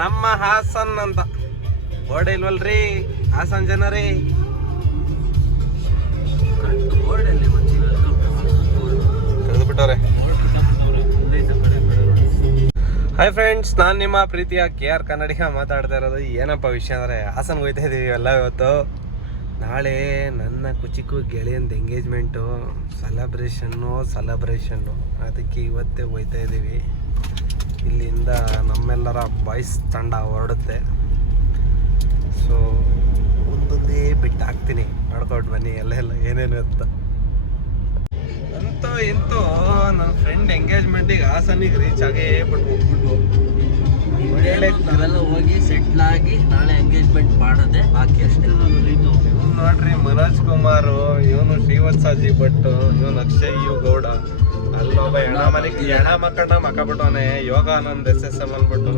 ನಮ್ಮ ಹಾಸನ್ ಅಂತ ಬೋರ್ಡ್ ಇಲ್ವಲ್ರಿ ಹಾಸನ್ ಜನರೇ. ತೆಗೆದುಬಿಟ್ಟವ್ರೆ. ಹಾಯ್ ಫ್ರೆಂಡ್ಸ್, ನಾನು ನಿಮ್ಮ ಪ್ರೀತಿಯ KR ಕನ್ನಡಿಗ ಮಾತಾಡ್ತಾ ಇರೋದು. ಏನಪ್ಪ ವಿಷಯ ಅಂದರೆ ಹಾಸನ್ಗೆ ಹೋಗ್ತಾ ಇದ್ದೀವಿ ಎಲ್ಲ ಇವತ್ತು. ನಾಳೆ ನನ್ನ ಕುಚಿಕು ಗೆಳೆಯಂದು ಎಂಗೇಜ್ಮೆಂಟು ಸೆಲೆಬ್ರೇಷನ್ನು ಅದಕ್ಕೆ ಇವತ್ತೇ ಹೋಗ್ತಾ ಇದ್ದೀವಿ. ಇಲ್ಲಿಂದ ನಮ್ಮೆಲ್ಲರ ಬಾಯ್ಸ್ ತಂಡ ಹೊರಡುತ್ತೆ. ಸೊ ಒಂದೊಂದೇ ಬಿಟ್ಟು ಹಾಕ್ತೀನಿ, ಮಾಡ್ಕೊಂಡು ಬನ್ನಿ ಎಲ್ಲ ಏನೇನು ಅಂತ. ಅಂತೂ ಇಂತೂ ನನ್ನ ಫ್ರೆಂಡ್ ಎಂಗೇಜ್ಮೆಂಟಿಗೆ ಹಾಸನಿಗೆ ರೀಚ್ ಆಗೇ ಬಿಟ್ಬಿಟ್ಟು ನಾವೆಲ್ಲ ಹೋಗಿ ಸೆಟ್ಲ್ ಆಗಿ ನಾಳೆ ಎಂಗೇಜ್ಮೆಂಟ್ ಮಾಡೋದೆ ಬಾಕಿ ಅಷ್ಟೇ. ನೋಡ್ರಿ, ಮನೋಜ್ ಕುಮಾರ್, ಇವನು ಶ್ರೀವತ್ಸಾಜಿ ಭಟ್, ಇವನು ಅಕ್ಷಯ್ ಗೌಡ, ಅಲ್ಲೊಬ್ಬ ಎಣ ಮಕ್ಕಳನ್ನ ಮಕ್ಕಬಿಟ್ಟವನೆ ಯೋಗಾನಂದ್ SSM ಅಂದ್ಬಿಟ್ಟು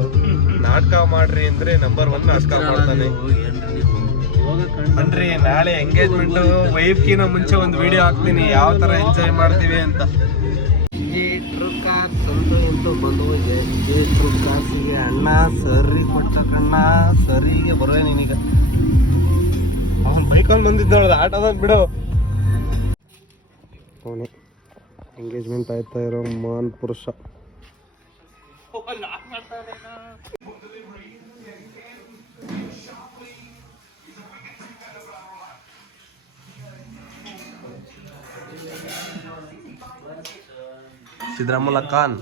ನಾಟಕ ಮಾಡ್ರಿ ಅಂದ್ರೆ ನಂಬರ್ 1 ನಾಟಕ ಮಾಡ್ತಾನೆ. ಬನ್ರಿ, ನಾಳೆ ಎಂಗೇಜ್ಮೆಂಟ್ ವೈಫ್ಕಿನ ಮುಂಚೆ ಒಂದು ವಿಡಿಯೋ ಹಾಕ್ತೀನಿ ಯಾವ ತರ ಎಂಜಾಯ್ ಮಾಡ್ತೀವಿ ಅಂತ. ಈ ಟ್ರಕ್ ಕಾರ್ಸ್ ಅಂತೂ ಬಂದು ಟ್ರಕ್ ಕಾರ್ಸಿಗೆ ಅಣ್ಣ ಸರಿ ಕೊಟ್ಟ ಕಣ್ಣ, ಸರಿಗೆ ಬರೋ ನೀನೀಗ. ಅವನ್ ಬೈಕಲ್ಲಿ ಬಂದಿದ್ದ ನೋಡ್ದ, ಆಟೋದಾಗ ಬಿಡು. ಅವನೇ ಎಂಗೇಜ್ಮೆಂಟ್ ಆಯ್ತಾ ಇರೋ ಮಾನ್ ಪುರುಷ. ಸಿದ್ರಾಮುಲ್ಲಾ ಖಾನ್